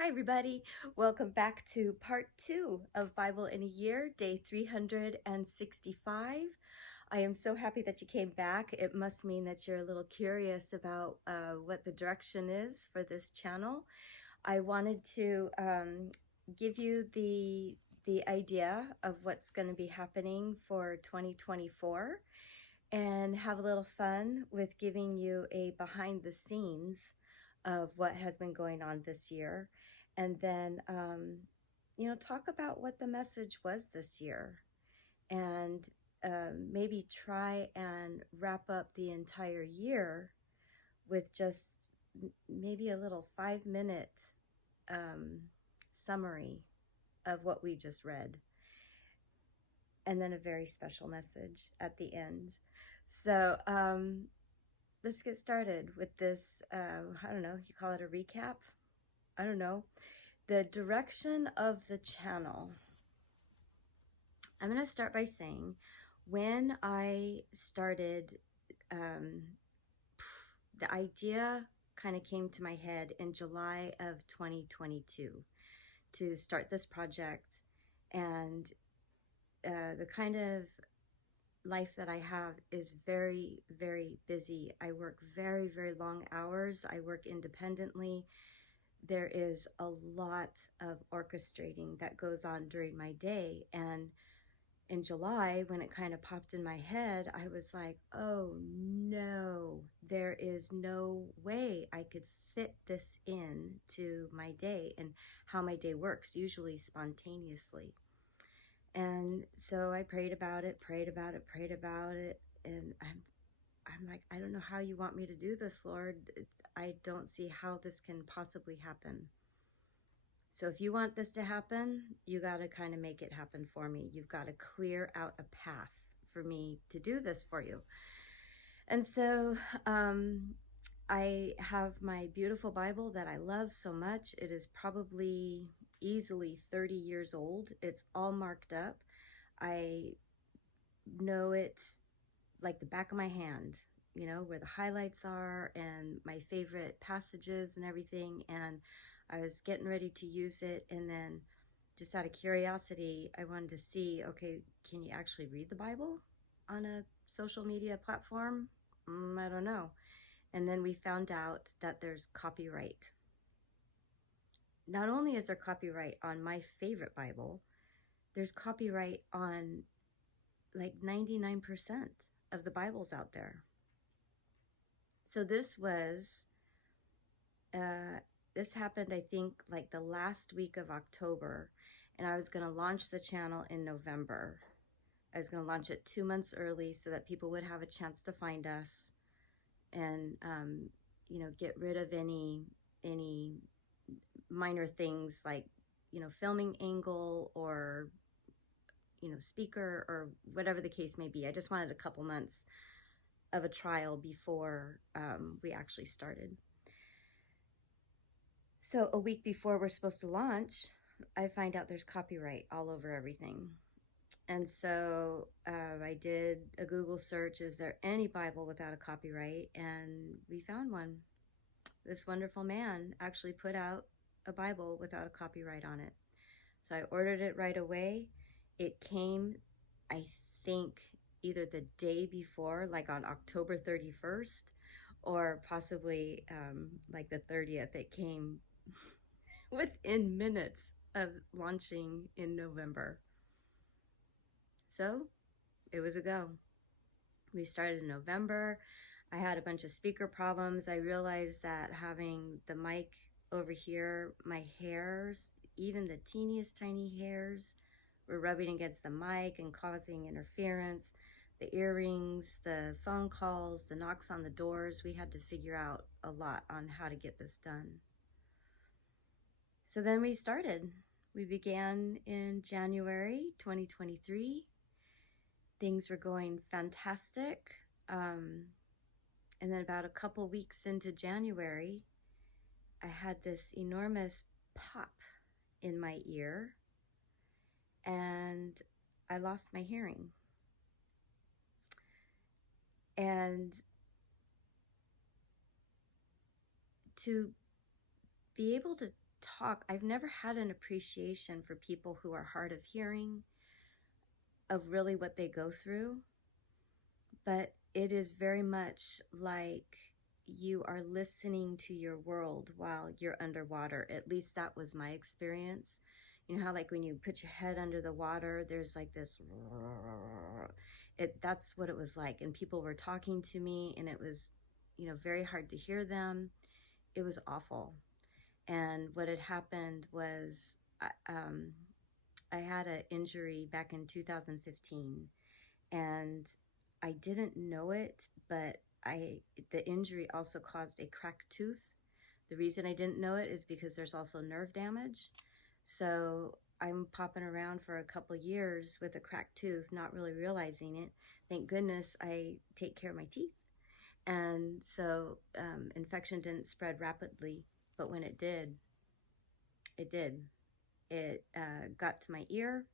Hi, everybody. Welcome back to part 2 of Bible in a Year, day 365. I am so happy that you came back. It must mean that you're a little curious about what the direction is for this channel. I wanted to give you the idea of what's going to be happening for 2024 and have a little fun with giving you a behind the scenes of what has been going on this year. And then, talk about what the message was this year and maybe try and wrap up the entire year with just maybe a little 5-minute summary of what we just read. And then a very special message at the end. So let's get started with this. I don't know, you call it a recap? I don't know. The direction of the channel. I'm going to start by saying when I started, the idea kind of came to my head in July of 2022 to start this project. And the kind of life that I have is very, very busy. I work very, very long hours. I work independently. There is a lot of orchestrating that goes on during my day. And in July, when it kind of popped in my head, I was like, oh no, there is no way I could fit this in to my day and how my day works, usually spontaneously. And so I prayed about it, and I'm like, I don't know how you want me to do this, Lord. I don't see how this can possibly happen. So if you want this to happen, you got to kind of make it happen for me. You've got to clear out a path for me to do this for you. And so I have my beautiful Bible that I love so much. It is probably easily 30 years old. It's all marked up. I know it like the back of my hand, where the highlights are and my favorite passages and everything. And I was getting ready to use it. And then just out of curiosity, I wanted to see, okay, can you actually read the Bible on a social media platform? I don't know. And then we found out that there's copyright. Not only is there copyright on my favorite Bible, there's copyright on like 99% of the Bibles out there. So this happened, I think, like the last week of October, and I was going to launch the channel in November. I was going to launch it 2 months early so that people would have a chance to find us and, get rid of any minor things like, filming angle or, speaker or whatever the case may be. I just wanted a couple months of a trial before we actually started. So a week before we're supposed to launch, I find out there's copyright all over everything. And so I did a Google search, is there any Bible without a copyright? And we found one. This wonderful man actually put out a Bible without a copyright on it. So I ordered it right away. It came, I think, either the day before, like on October 31st, or possibly like the 30th. It came within minutes of launching in November. So it was a go. We started in November. I had a bunch of speaker problems. I realized that having the mic over here, my hairs, even the teeniest tiny hairs, were rubbing against the mic and causing interference. The earrings, the phone calls, the knocks on the doors. We had to figure out a lot on how to get this done. So then we started. We began in January 2023. Things were going fantastic. And then about a couple weeks into January, I had this enormous pop in my ear and I lost my hearing. And to be able to talk, I've never had an appreciation for people who are hard of hearing, of really what they go through. But it is very much like you are listening to your world while you're underwater. At least that was my experience. You know how like when you put your head under the water, there's like this, that's what it was like. And people were talking to me and it was, very hard to hear them. It was awful. And what had happened was I had an injury back in 2015 and I didn't know it, but the injury also caused a cracked tooth. The reason I didn't know it is because there's also nerve damage. So I'm popping around for a couple years with a cracked tooth, not really realizing it. Thank goodness I take care of my teeth. And so infection didn't spread rapidly, but when it did, it did. It got to my ear,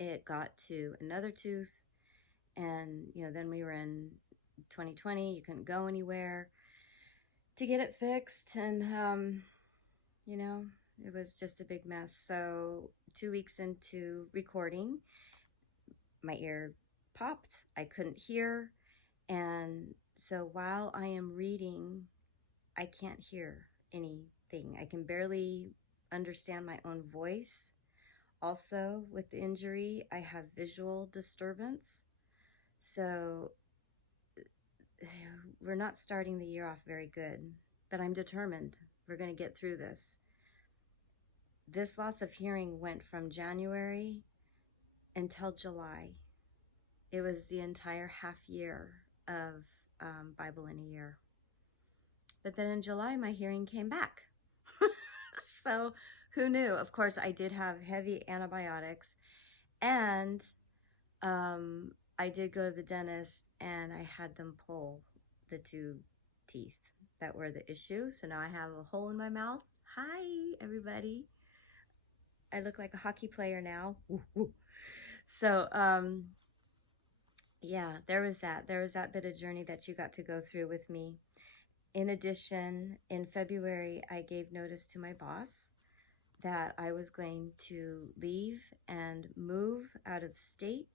it got to another tooth, and then we were in 2020. You couldn't go anywhere to get it fixed, and it was just a big mess. So 2 weeks into recording, my ear popped. I couldn't hear, and so while I am reading, I can't hear anything. I can barely understand my own voice. Also, with the injury, I have visual disturbance. So we're not starting the year off very good, but I'm determined. We're going to get through this. This loss of hearing went from January until July. It was the entire half year of Bible in a year. But then in July, my hearing came back. So who knew? Of course, I did have heavy antibiotics, and I did go to the dentist, and I had them pull the 2 teeth that were the issue. So now I have a hole in my mouth. Hi, everybody. I look like a hockey player now. So, yeah, there was that. There was that bit of journey that you got to go through with me. In addition, in February, I gave notice to my boss that I was going to leave and move out of state.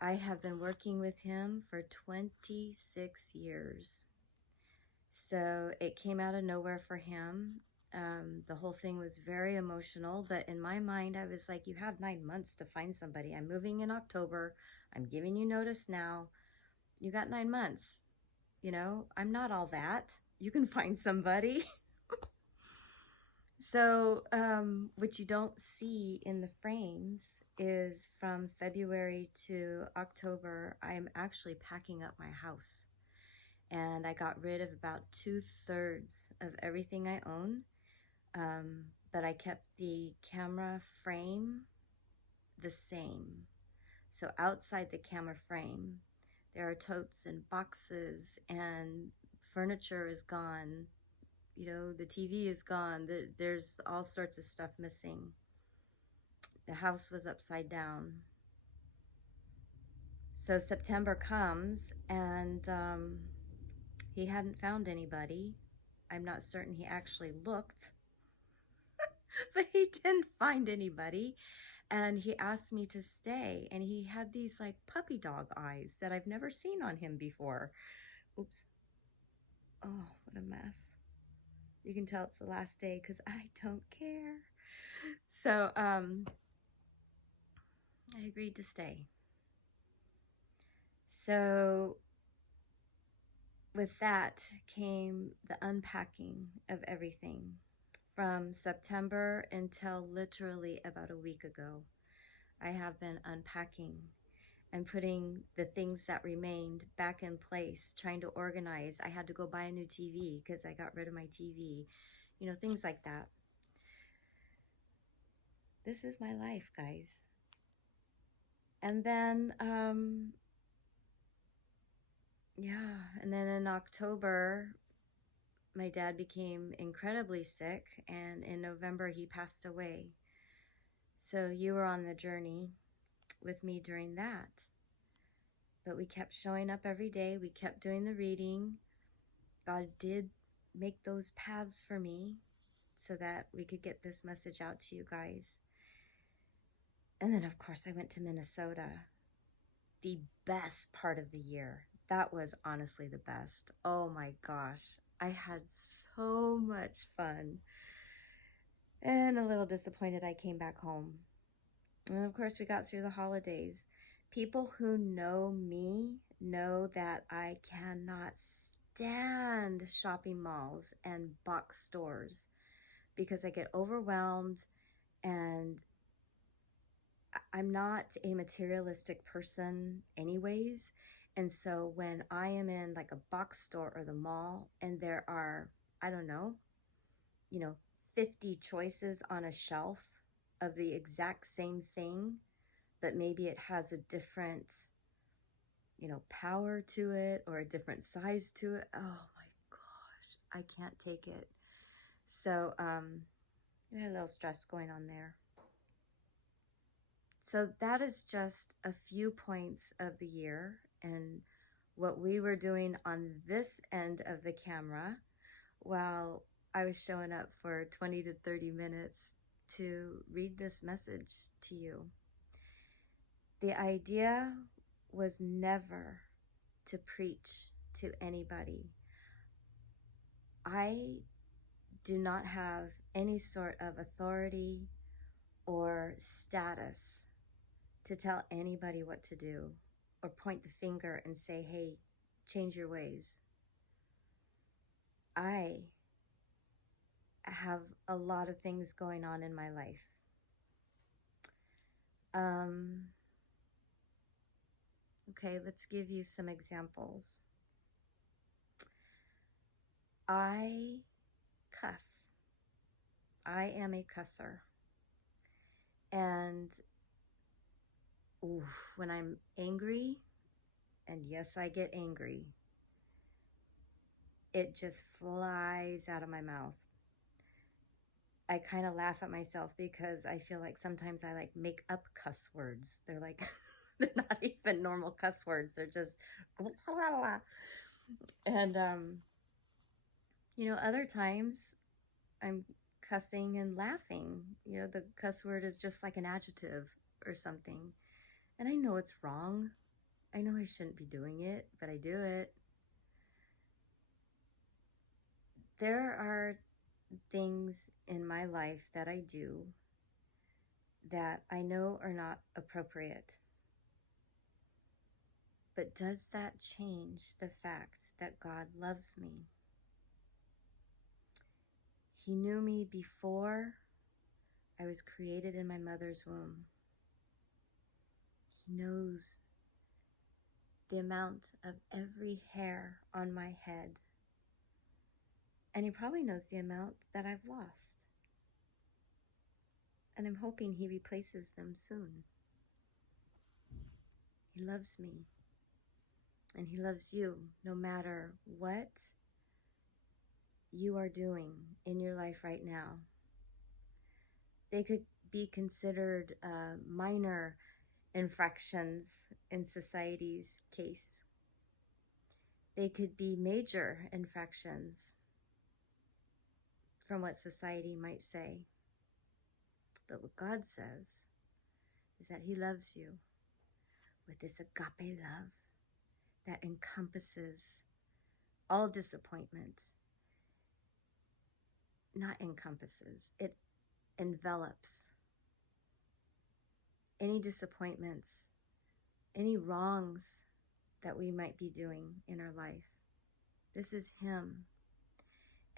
I have been working with him for 26 years. So it came out of nowhere for him. The whole thing was very emotional, but in my mind, I was like, you have 9 months to find somebody. I'm moving in October. I'm giving you notice now. You got 9 months. I'm not all that. You can find somebody. So what you don't see in the frames is from February to October, I'm actually packing up my house. And I got rid of about 2/3 of everything I own. But I kept the camera frame the same. So outside the camera frame, there are totes and boxes, and furniture is gone. The TV is gone. There's all sorts of stuff missing. The house was upside down. So September comes, and he hadn't found anybody. I'm not certain he actually looked, but he didn't find anybody. And he asked me to stay, and he had these like puppy dog eyes that I've never seen on him before. Oops. Oh, what a mess. You can tell it's the last day because I don't care. So I agreed to stay. So with that came the unpacking of everything. From September until literally about a week ago, I have been unpacking and putting the things that remained back in place, trying to organize. I had to go buy a new TV because I got rid of my TV, things like that. This is my life, guys. And then, and then in October, my dad became incredibly sick, and in November, he passed away. So you were on the journey with me during that. But we kept showing up every day. We kept doing the reading. God did make those paths for me. so that we could get this message out to you guys. And then, of course, I went to Minnesota, the best part of the year. That was honestly the best. Oh my gosh, I had so much fun. And a little disappointed I came back home. And of course, we got through the holidays. People who know me know that I cannot stand shopping malls and box stores because I get overwhelmed, and I'm not a materialistic person anyways. And so when I am in like a box store or the mall and there are, I don't know, 50 choices on a shelf of the exact same thing, but maybe it has a different, power to it or a different size to it. Oh my gosh, I can't take it. So, we had a little stress going on there. So that is just a few points of the year and what we were doing on this end of the camera while I was showing up for 20 to 30 minutes to read this message to you. The idea was never to preach to anybody. I do not have any sort of authority or status to tell anybody what to do or point the finger and say, hey, change your ways. I have a lot of things going on in my life. Okay, let's give you some examples. I cuss. I am a cusser. And when I'm angry, and yes, I get angry, it just flies out of my mouth. I kind of laugh at myself because I feel like sometimes I like make up cuss words. They're like, they're not even normal cuss words. They're just, blah, blah, blah. And, other times I'm cussing and laughing. The cuss word is just like an adjective or something. And I know it's wrong. I know I shouldn't be doing it, but I do it. There are things in my life that I do that I know are not appropriate. But does that change the fact that God loves me? He knew me before I was created in my mother's womb. He knows the amount of every hair on my head. And he probably knows the amount that I've lost. And I'm hoping he replaces them soon. He loves me. And he loves you no matter what you are doing in your life right now. They could be considered minor infractions in society's case. They could be major infractions from what society might say. But what God says is that he loves you with this agape love that encompasses all disappointment. Not encompasses, it envelops any disappointments, any wrongs that we might be doing in our life. This is him.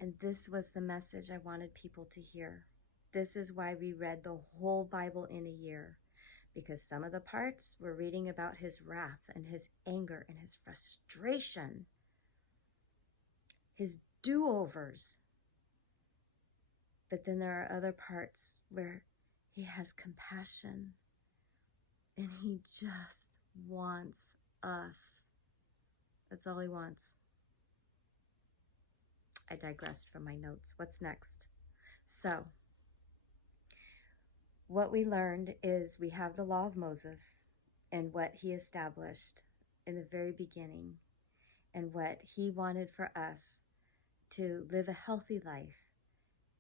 And this was the message I wanted people to hear. This is why we read the whole Bible in a year, because some of the parts we're reading about his wrath and his anger and his frustration, his do-overs. But then there are other parts where he has compassion and he just wants us. That's all he wants. I digressed from my notes. What's next? So, what we learned is we have the law of Moses and what he established in the very beginning and what he wanted for us to live a healthy life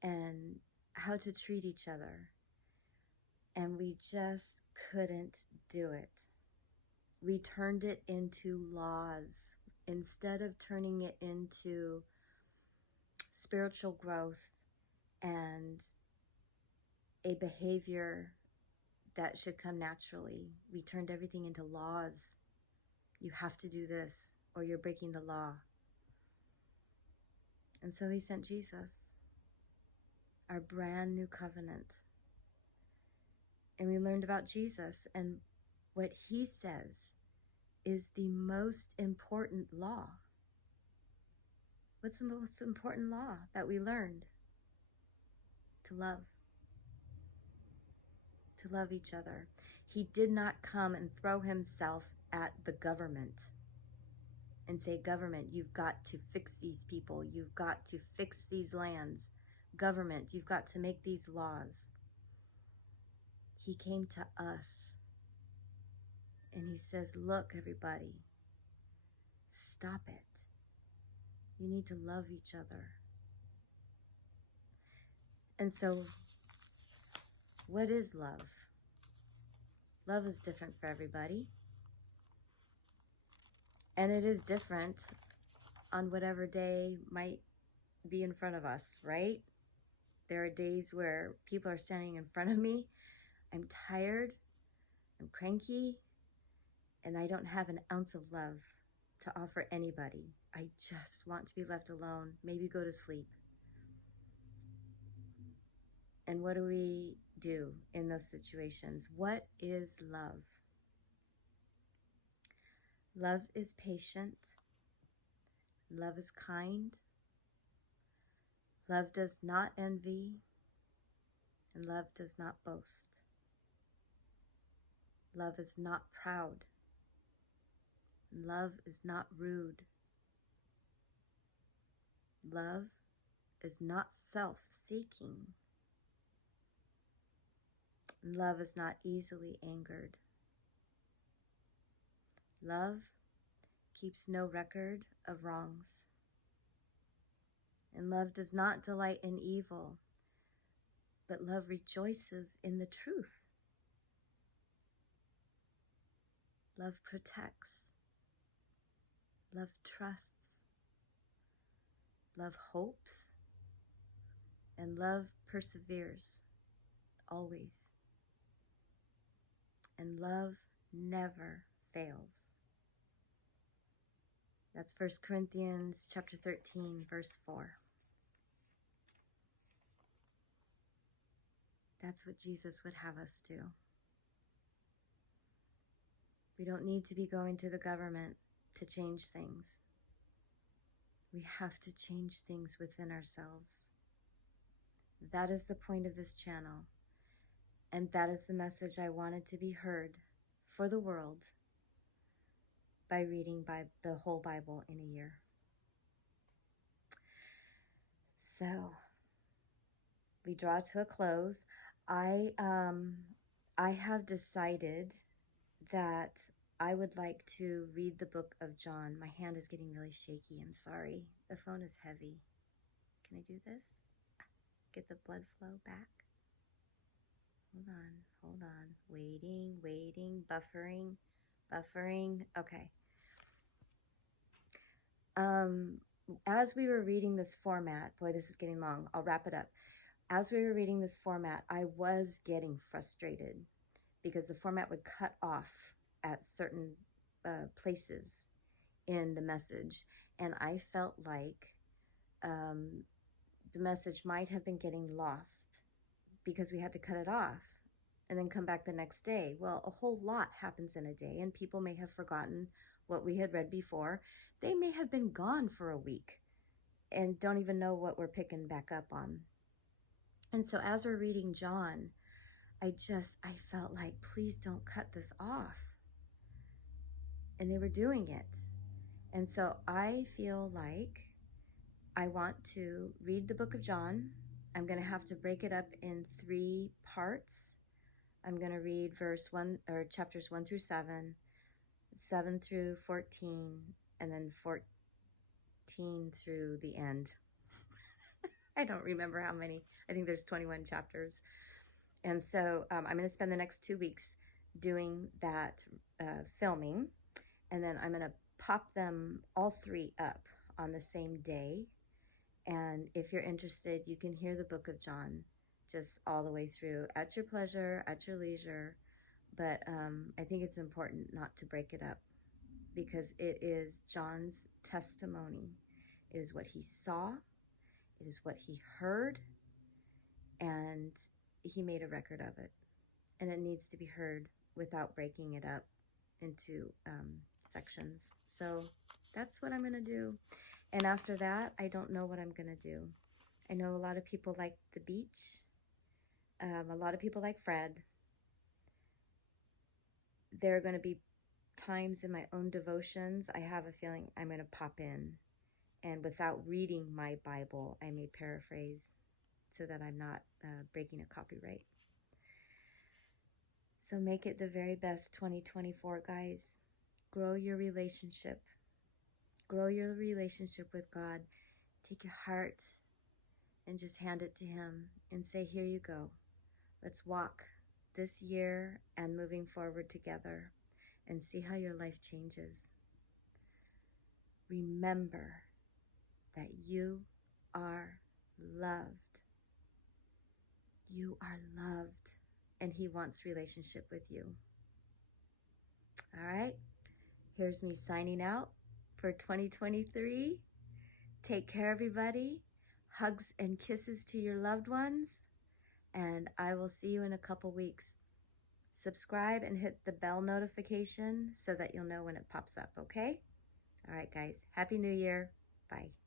and how to treat each other. And we just couldn't do it. We turned it into laws instead of turning it into spiritual growth and a behavior that should come naturally. We turned everything into laws. You have to do this or you're breaking the law. And so he sent Jesus, our brand new covenant. And we learned about Jesus and what he says is the most important law. What's the most important law that we learned? To love. To love each other. He did not come and throw himself at the government and say, government, you've got to fix these people. You've got to fix these lands. Government, you've got to make these laws. He came to us and he says, look, everybody, stop it. You need to love each other. And so, what is love? Love is different for everybody. And it is different on whatever day might be in front of us, right? There are days where people are standing in front of me. I'm tired, I'm cranky, and I don't have an ounce of love to offer anybody. I just want to be left alone, maybe go to sleep. And what do we do in those situations? What is love? Love is patient. Love is kind. Love does not envy. And love does not boast. Love is not proud. Love is not rude. Love is not self-seeking. Love is not easily angered. Love keeps no record of wrongs. And love does not delight in evil, but love rejoices in the truth. Love protects. Love trusts. Love hopes. And love perseveres always. And love never fails. That's 1 Corinthians chapter 13, verse 4. That's what Jesus would have us do. We don't need to be going to the government to change things. We have to change things within ourselves. That is the point of this channel. And that is the message I wanted to be heard for the world by reading the whole Bible in a year. So, we draw to a close. I have decided that I would like to read the book of John. My hand is getting really shaky. I'm sorry. The phone is heavy. Can I do this? Get the blood flow back. Hold on. Waiting, buffering. Okay. As we were reading this format, boy, this is getting long. I'll wrap it up. As we were reading this format, I was getting frustrated because the format would cut off at certain places in the message. And I felt like the message might have been getting lost because we had to cut it off and then come back the next day. Well, a whole lot happens in a day, and people may have forgotten what we had read before. They may have been gone for a week and don't even know what we're picking back up on. And so as we're reading John, I felt like, please don't cut this off. And they were doing it. And so I feel like I want to read the book of John. I'm going to have to break it up in 3 parts. I'm going to read chapters 1 through 7, 7 through 14, and then 14 through the end. I don't remember how many. I think there's 21 chapters. And so I'm going to spend the next 2 weeks doing that filming. And then I'm going to pop them all 3 up on the same day. And if you're interested, you can hear the book of John just all the way through at your pleasure, at your leisure. But I think it's important not to break it up because it is John's testimony. It is what he saw, it is what he heard, and he made a record of it. And it needs to be heard without breaking it up into sections. So that's what I'm going to do. And after that, I don't know what I'm going to do. I know a lot of people like the beach. A lot of people like Fred. There are going to be times in my own devotions, I have a feeling I'm going to pop in. And without reading my Bible, I may paraphrase so that I'm not breaking a copyright. So make it the very best 2024, guys. Grow your relationship. Grow your relationship with God. Take your heart and just hand it to Him and say, here you go. Let's walk this year and moving forward together and see how your life changes. Remember that you are loved. You are loved, and He wants relationship with you. All right, here's me signing out for 2023. Take care, everybody. Hugs and kisses to your loved ones, and I will see you in a couple weeks. Subscribe and hit the bell notification so that you'll know when it pops up, okay? All right, guys. Happy New Year. Bye.